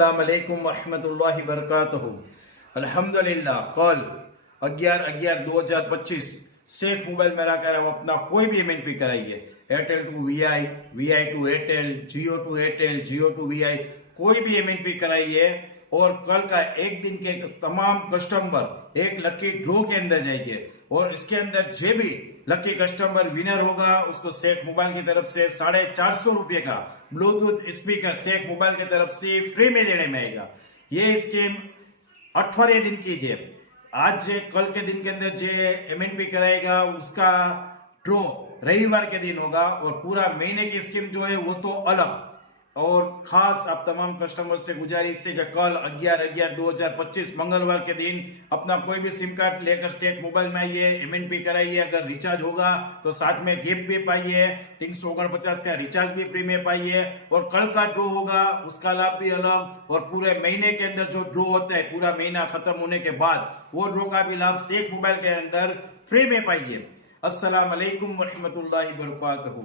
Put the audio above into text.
अस्सलामुअलैकुम वरहमतुल्लाहि वबरकातुहू। अल्हम्दुलिल्लाह कल 11/11/2025 शेख मोबाइल में लाकर आप अपना कोई भी एमएनपी कराइए। Airtel to Vi, Vi to Airtel, Jio to Airtel, Jio to Vi, कोई भी एमएनपी कराइए और कल का एक दिन के तमाम कस्टमर एक लकी ड्रॉ के अंदर जाएंगे और इसके अंदर जो भी लकी कस्टमर विनर होगा उसको शेख मोबाइल की तरफ से 450 रुपये का ब्लूटूथ स्पीकर शेख मोबाइल की तरफ से फ्री में देने में आएगा। ये स्कीम 18 दिन की है। आज कल के दिन के अंदर जो एमएनपी कराएगा उसका ड्रॉ रविवार के दिन होगा और पूरा महीने की स्कीम जो है वो तो अलग। और खास आप तमाम कस्टमर से गुजारिश है कि कल 11/11/2025 मंगलवार के दिन अपना कोई भी सिम कार्ड लेकर शेख मोबाइल में आइए, एमएनपी कराइए। अगर रिचार्ज होगा तो साथ में गिफ्ट भी पाइए, 349 का रिचार्ज भी फ्री में पाइए और कल का ड्रॉ होगा उसका लाभ भी अलग। और पूरे महीने के अंदर जो ड्रॉ होता है पूरा महीना खत्म होने के बाद वो ड्रॉ का भी लाभ शेख मोबाइल के अंदर फ्री में पाइए। अस्सलाम वालेकुम वरहमतुल्लाहि वबरकातुहू।